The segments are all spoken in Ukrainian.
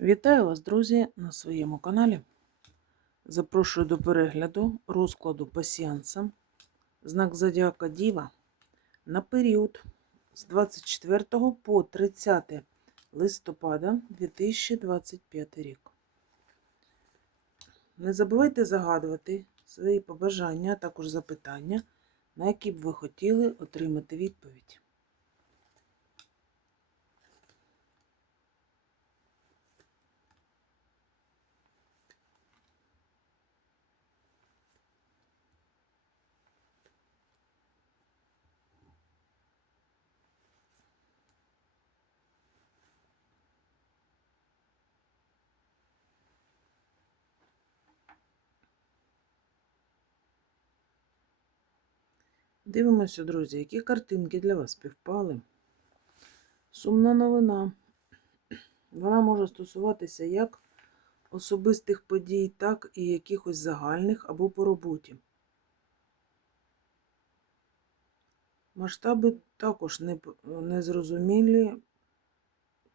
Вітаю вас, друзі, на своєму каналі. Запрошую до перегляду розкладу пасіянса знак Зодіака Діва на період з 24 по 30 листопада 2025 рік. Не забувайте загадувати свої побажання, а також запитання, на які б ви хотіли отримати відповідь. Дивимося, друзі, які картинки для вас співпали. Сумна новина. Вона може стосуватися як особистих подій, так і якихось загальних або по роботі. Масштаби також не, не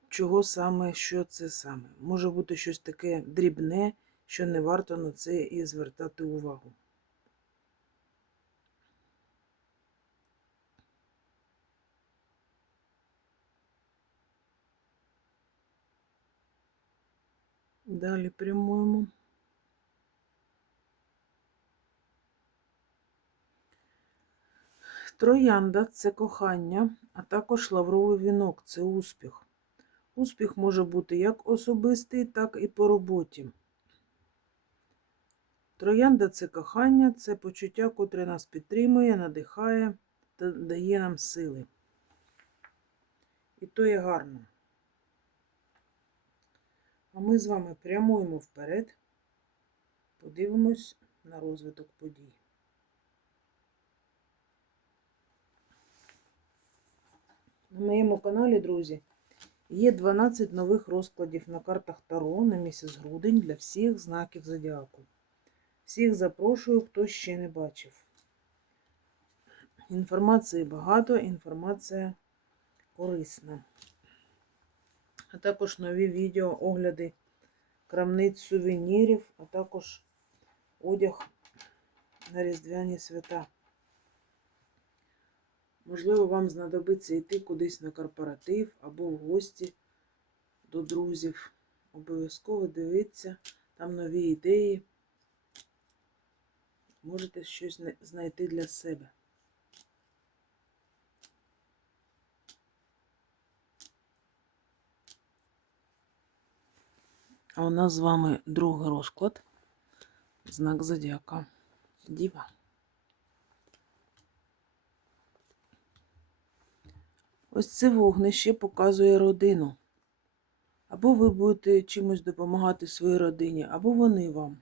чого саме, що це саме. Може бути щось таке дрібне, що не варто на це і звертати увагу. Далі прямуємо. Троянда це кохання, а також лавровий вінок це успіх. Успіх може бути як особистий, так і по роботі. Троянда це кохання, це почуття, котре нас підтримує, надихає та дає нам сили. І то є гарно. Ми з вами прямуємо вперед, подивимось на розвиток подій. На моєму каналі, друзі, є 12 нових розкладів на картах Таро на місяць грудень для всіх знаків зодіаку. Всіх запрошую, хто ще не бачив. Інформації багато, інформація корисна а також нові відео, огляди крамниць сувенірів, а також одяг на Різдвяні свята. Можливо, вам знадобиться йти кудись на корпоратив або в гості до друзів. Обов'язково дивіться, там нові ідеї. Можете щось знайти для себе. А у нас з вами другий розклад. Знак зодіака. Діва. Ось це вогнище показує родину. Або ви будете чимось допомагати своїй родині, або вони вам.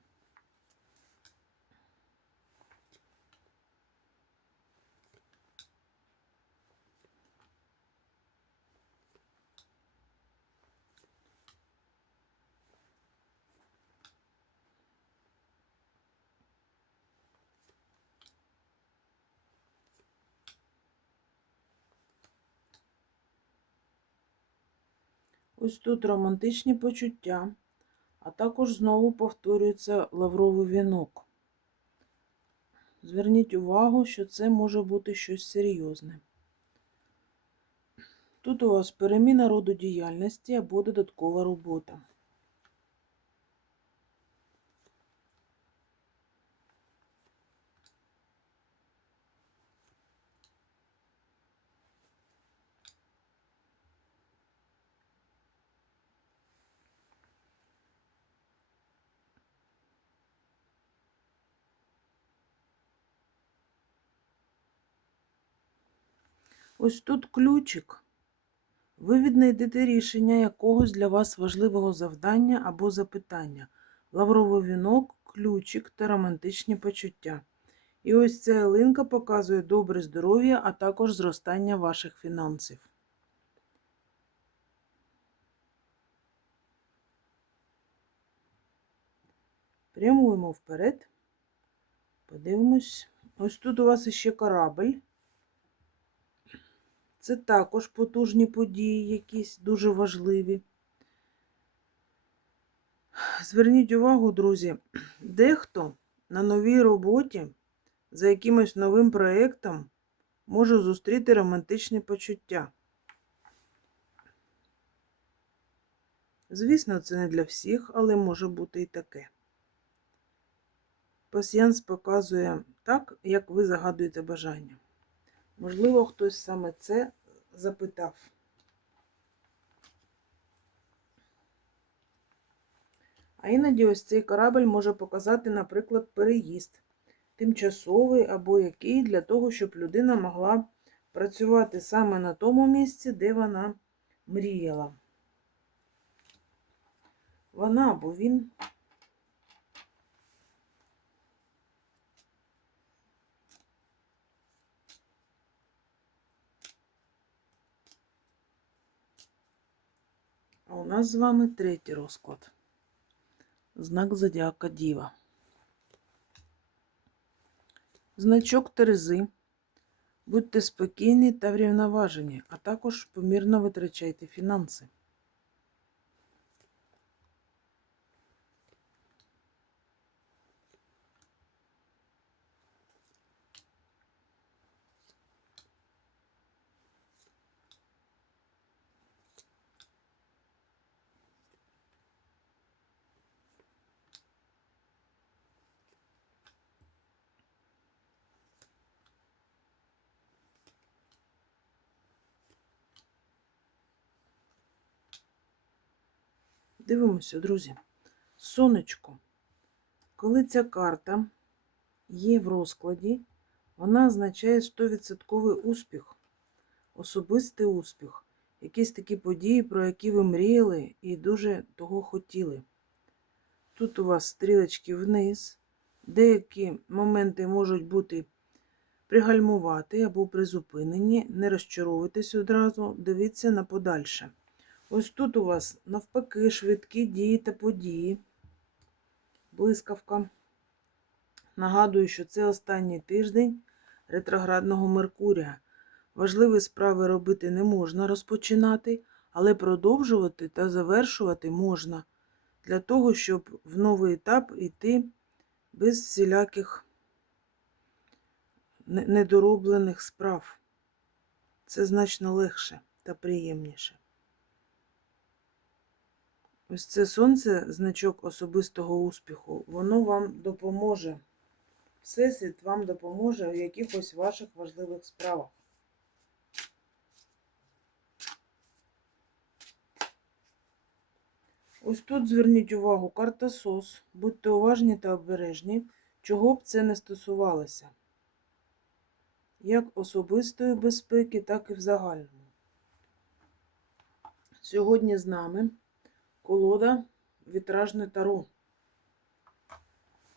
Ось тут романтичні почуття, а також знову повторюється лавровий вінок. Зверніть увагу, що це може бути щось серйозне. Тут у вас переміна роду діяльності або додаткова робота. Ось тут ключик. Ви віднайдете рішення якогось для вас важливого завдання або запитання. Лавровий вінок, ключик та романтичні почуття. І ось ця ялинка показує добре здоров'я, а також зростання ваших фінансів. Прямуємо вперед. Подивимось. Ось тут у вас іще корабль. Це також потужні події, якісь дуже важливі. Зверніть увагу, друзі, дехто на новій роботі за якимось новим проєктом може зустріти романтичні почуття. Звісно, це не для всіх, але може бути і таке. Пасіянс показує так, як ви загадуєте бажання. Можливо, хтось саме це запитав. А іноді ось цей корабль може показати, наприклад, переїзд, тимчасовий або який, для того, щоб людина могла працювати саме на тому місці, де вона мріяла. Вона або він. Нас з вами третій розклад. Знак Зодіака Діва. Значок Терези. Будьте спокійні та врівноважені, а також помірно витрачайте фінанси. Дивимося, друзі. Сонечко. Коли ця карта є в розкладі, вона означає 100% успіх, особистий успіх, якісь такі події, про які ви мріяли і дуже того хотіли. Тут у вас стрілочки вниз, деякі моменти можуть бути пригальмувати або призупинені, не розчаровуйтесь одразу, дивіться на подальше. Ось тут у вас навпаки швидкі дії та події. Блискавка. Нагадую, що це останній тиждень ретроградного Меркурія. Важливі справи робити не можна розпочинати, але продовжувати та завершувати можна для того, щоб в новий етап йти без всіляких недороблених справ. Це значно легше та приємніше. Ось це сонце, значок особистого успіху, воно вам допоможе. Всесвіт вам допоможе у якихось ваших важливих справах. Ось тут зверніть увагу, карта СОС. Будьте уважні та обережні, чого б це не стосувалося. Як особистої безпеки, так і в загальному. Сьогодні з нами колода вітражне таро.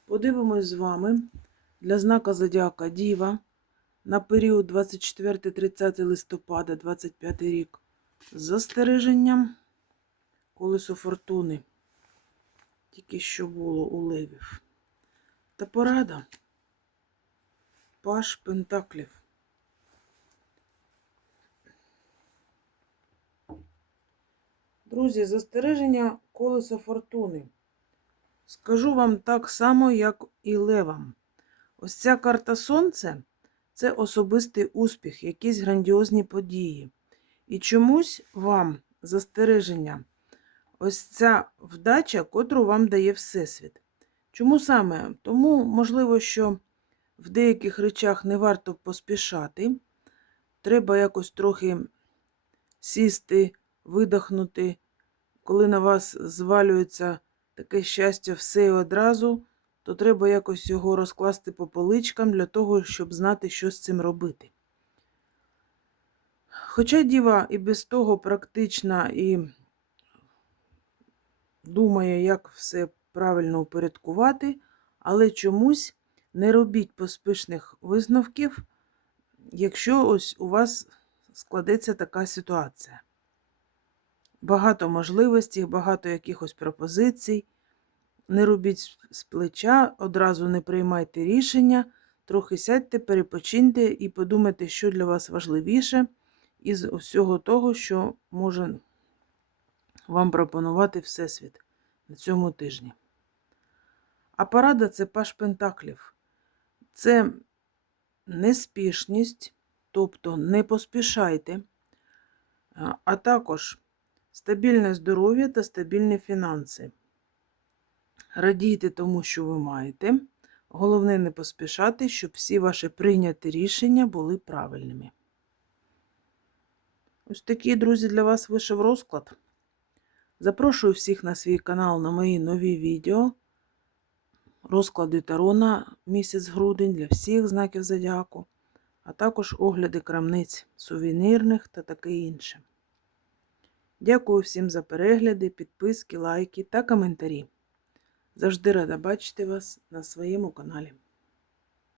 Подивимось з вами для знака Зодіака Діва на період 24-30 листопада 25 рік з застереженням колесо фортуни. Тільки що було у левів. Та порада Паш Пентаклів. Друзі, застереження колеса фортуни. Скажу вам так само, як і левам. Ось ця карта Сонце це особистий успіх, якісь грандіозні події. І чомусь вам застереження, ось ця вдача, котру вам дає Всесвіт. Чому саме? Тому, можливо, що в деяких речах не варто поспішати. Треба якось трохи сісти, видихнути, коли на вас звалюється таке щастя все і одразу, то треба якось його розкласти по поличкам для того, щоб знати, що з цим робити. Хоча діва і без того практична і думає, як все правильно упорядкувати, але чомусь не робіть поспішних висновків, якщо ось у вас складеться така ситуація багато можливостей, багато якихось пропозицій. Не робіть з плеча, одразу не приймайте рішення, трохи сядьте, перепочиньте і подумайте, що для вас важливіше із усього того, що може вам пропонувати Всесвіт на цьому тижні. А порада це паш пентаклів. Це неспішність, тобто не поспішайте, а також стабільне здоров'я та стабільні фінанси. Радійте тому, що ви маєте. Головне не поспішати, щоб всі ваші прийняті рішення були правильними. Ось такий, друзі, для вас вийшов розклад. Запрошую всіх на свій канал на мої нові відео. Розклади Таро на місяць грудень для всіх знаків зодіаку, а також огляди крамниць сувенірних та таке інше. Дякую всім за перегляди, підписки, лайки та коментарі. Завжди рада бачити вас на своєму каналі.